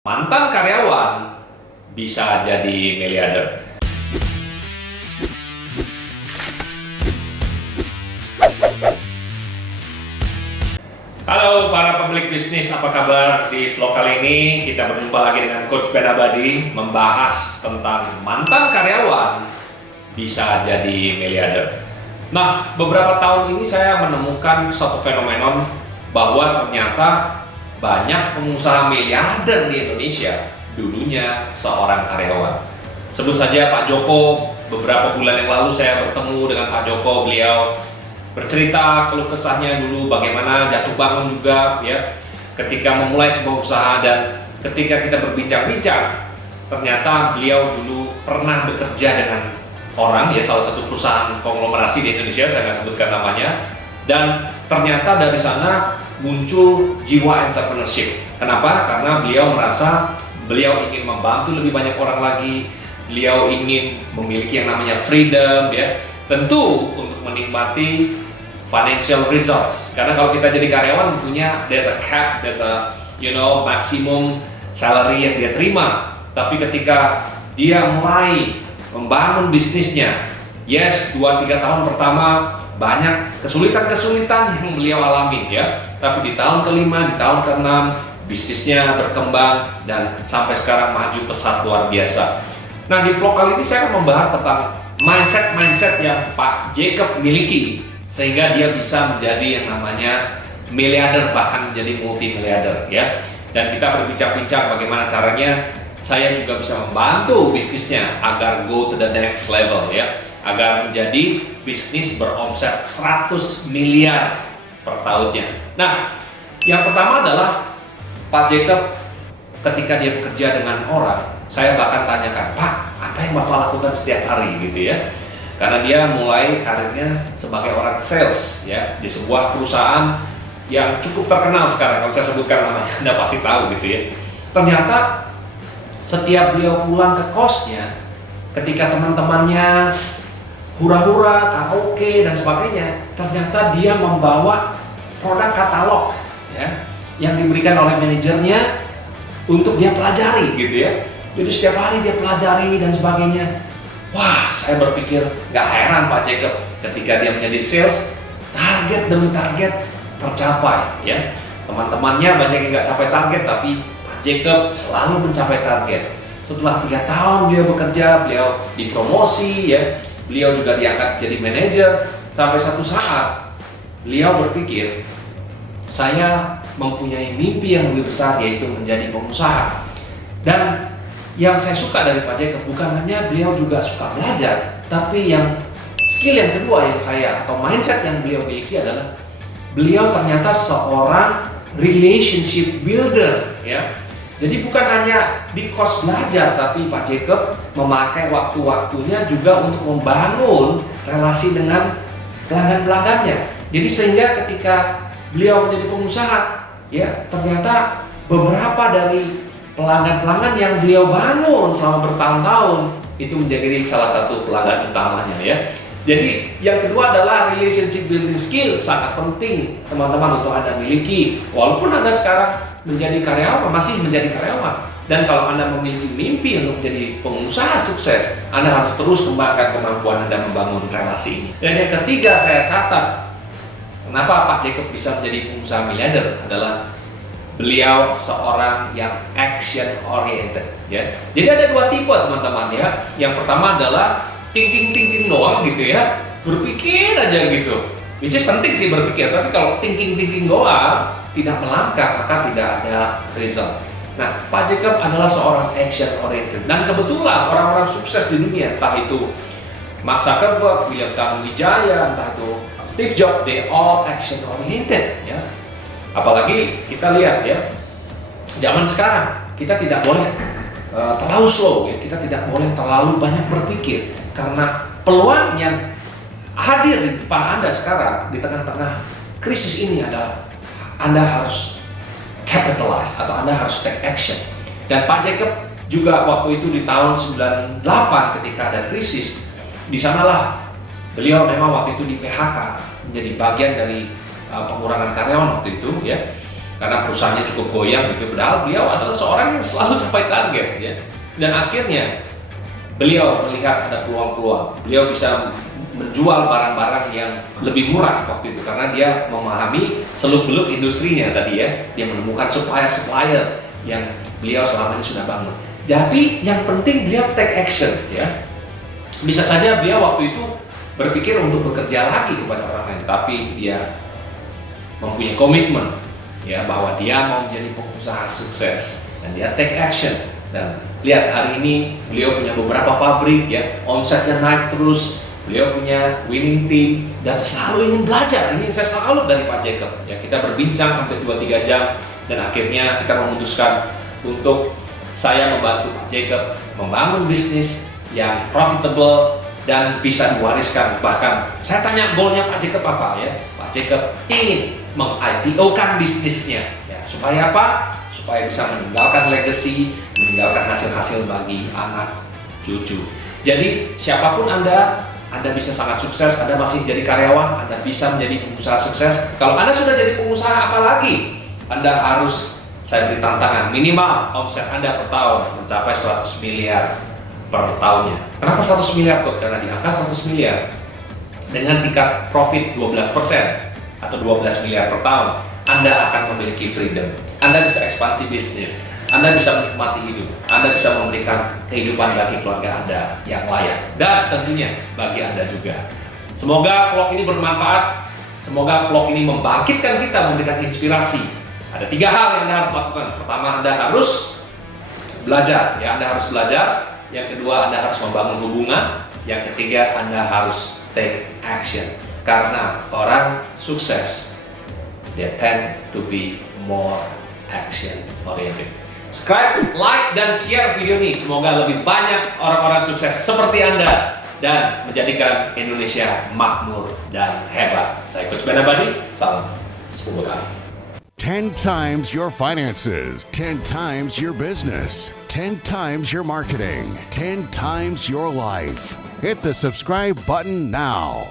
Mantan karyawan bisa jadi miliarder. Halo para pemilik bisnis, apa kabar? Di vlog kali ini kita berjumpa lagi dengan Coach Ben Abadi membahas tentang mantan karyawan bisa jadi miliarder. Nah, beberapa tahun ini saya menemukan suatu fenomenon bahwa ternyata banyak pengusaha miliarder di Indonesia dulunya seorang karyawan. Sebut saja Pak Joko. Beberapa bulan yang lalu saya bertemu dengan Pak Joko. Beliau bercerita keluh kesahnya dulu bagaimana jatuh bangun juga ya ketika memulai sebuah usaha, dan ketika kita berbincang-bincang ternyata beliau dulu pernah bekerja dengan orang ya, salah satu perusahaan konglomerasi di Indonesia, saya nggak sebutkan namanya, dan ternyata dari sana muncul jiwa entrepreneurship. Kenapa? Karena beliau merasa beliau ingin membantu lebih banyak orang lagi, beliau ingin memiliki yang namanya freedom ya, tentu untuk menikmati financial results. Karena kalau kita jadi karyawan tentunya there's a cap, there's a maximum salary yang dia terima. Tapi ketika dia mulai membangun bisnisnya, yes, 2-3 tahun pertama banyak kesulitan-kesulitan yang beliau alami ya. Tapi di tahun ke-5, di tahun ke-6 bisnisnya berkembang dan sampai sekarang maju pesat luar biasa. Nah, di vlog kali ini saya akan membahas tentang mindset yang Pak Jacob miliki sehingga dia bisa menjadi yang namanya miliarder, bahkan menjadi multi miliarder ya. Dan kita berbincang-bincang bagaimana caranya saya juga bisa membantu bisnisnya agar go to the next level ya, agar menjadi bisnis beromset 100 miliar per tahunnya. Nah, yang pertama adalah Pak Jacob ketika dia bekerja dengan orang, saya bahkan tanyakan, Pak, apa yang Bapak lakukan setiap hari gitu ya? Karena dia mulai karirnya sebagai orang sales ya di sebuah perusahaan yang cukup terkenal sekarang. Kalau saya sebutkan namanya Anda pasti tahu gitu ya. Ternyata setiap beliau pulang ke kosnya, ketika teman-temannya hura-hura, karaoke dan sebagainya, ternyata dia membawa produk katalog ya yang diberikan oleh manajernya untuk dia pelajari gitu ya. Jadi setiap hari dia pelajari dan sebagainya. Wah, saya berpikir nggak heran Pak Jacob ketika dia menjadi sales, target demi target tercapai ya. Teman-temannya banyak yang nggak capai target, tapi Pak Jacob selalu mencapai target. Setelah 3 tahun dia bekerja, beliau dipromosi ya. Beliau juga diangkat jadi manajer, sampai satu saat beliau berpikir, saya mempunyai mimpi yang lebih besar, yaitu menjadi pengusaha. Dan yang saya suka dari Pak Jacob bukan hanya beliau juga suka belajar, tapi yang skill yang kedua yang saya atau mindset yang beliau miliki adalah beliau ternyata seorang relationship builder ya. Jadi bukan hanya di kos belajar, tapi Pak Jacob memakai waktu-waktunya juga untuk membangun relasi dengan pelanggan-pelanggannya. Jadi sehingga ketika beliau menjadi pengusaha, ya ternyata beberapa dari pelanggan-pelanggan yang beliau bangun selama bertahun-tahun itu menjadi salah satu pelanggan utamanya ya. Jadi yang kedua adalah relationship building skill, sangat penting teman-teman untuk Anda miliki. Walaupun Anda sekarang menjadi karyawan, masih menjadi karyawan, dan kalau Anda memiliki mimpi untuk menjadi pengusaha sukses, Anda harus terus kembangkan kemampuan Anda membangun relasi ini. Dan yang ketiga saya catat, kenapa Pak Jacob bisa menjadi pengusaha miliarder adalah beliau seorang yang action oriented ya. Jadi ada 2 tipe teman-teman ya. Yang pertama adalah thinking doang gitu ya, berpikir aja gitu. Which is penting sih berpikir, tapi kalau thinking doang tidak melangkah maka tidak ada result. Nah, Pak Jacob adalah seorang action oriented, dan kebetulan orang-orang sukses di dunia, entah itu Mark Zuckerberg, William Tanuwijaya, entah itu Steve Jobs, they all action oriented ya. Apalagi kita lihat ya, zaman sekarang kita tidak boleh terlalu slow ya, kita tidak boleh terlalu banyak berpikir, karena peluang yang hadir di depan Anda sekarang di tengah-tengah krisis ini adalah Anda harus capitalize atau Anda harus take action. Dan Pak Jacob juga waktu itu di tahun 98 ketika ada krisis, di sanalah beliau memang waktu itu di PHK, menjadi bagian dari pengurangan karyawan waktu itu ya. karena perusahaannya cukup goyang gitu. Padahal beliau adalah seorang yang selalu capai target ya. Dan akhirnya beliau melihat ada peluang-peluang. Beliau bisa menjual barang-barang yang lebih murah waktu itu karena dia memahami seluk-beluk industrinya tadi ya. Dia menemukan supplier-supplier yang beliau selama ini sudah bangun. Jadi yang penting beliau take action ya. Bisa saja beliau waktu itu berpikir untuk bekerja lagi kepada orang lain, tapi dia mempunyai komitmen ya bahwa dia mau menjadi pengusaha sukses dan dia take action. Dan lihat hari ini beliau punya beberapa pabrik ya, omsetnya naik terus, beliau punya winning team dan selalu ingin belajar. Ini yang saya salut dari Pak Jacob ya. Kita berbincang sampai 2-3 jam dan akhirnya kita memutuskan untuk saya membantu Pak Jacob membangun bisnis yang profitable dan bisa diwariskan. Bahkan saya tanya goalnya Pak Jacob apa ya. Pak Jacob ingin meng-IPO-kan bisnisnya ya. Supaya apa? Supaya bisa meninggalkan legacy, meninggalkan hasil-hasil bagi anak cucu. Jadi siapapun Anda bisa sangat sukses. Anda masih jadi karyawan, Anda bisa menjadi pengusaha sukses. Kalau Anda sudah jadi pengusaha, apalagi Anda harus, saya beri tantangan, minimal omset Anda per tahun mencapai 100 miliar per tahunnya. Kenapa 100 miliar kok? Karena di angka 100 miliar dengan tingkat profit 12% atau 12 miliar per tahun, Anda akan memiliki freedom. Anda bisa ekspansi bisnis, Anda bisa menikmati hidup, Anda bisa memberikan kehidupan bagi keluarga Anda yang layak, dan tentunya bagi Anda juga. Semoga vlog ini bermanfaat, semoga vlog ini membangkitkan kita, memberikan inspirasi. Ada 3 hal yang Anda harus lakukan. Pertama, Anda harus belajar, ya, Anda harus belajar. Yang kedua, Anda harus membangun hubungan. Yang ketiga, Anda harus take action. Karena orang sukses, they tend to be more action oriented. Subscribe, like, dan share video ini. Semoga lebih banyak orang-orang sukses seperti Anda dan menjadikan Indonesia makmur dan hebat. Saya Coach Ben Abadi, salam 10 kali. 10 times your finances, 10 times your business, 10 times your marketing, 10 times your life. Hit the subscribe button now.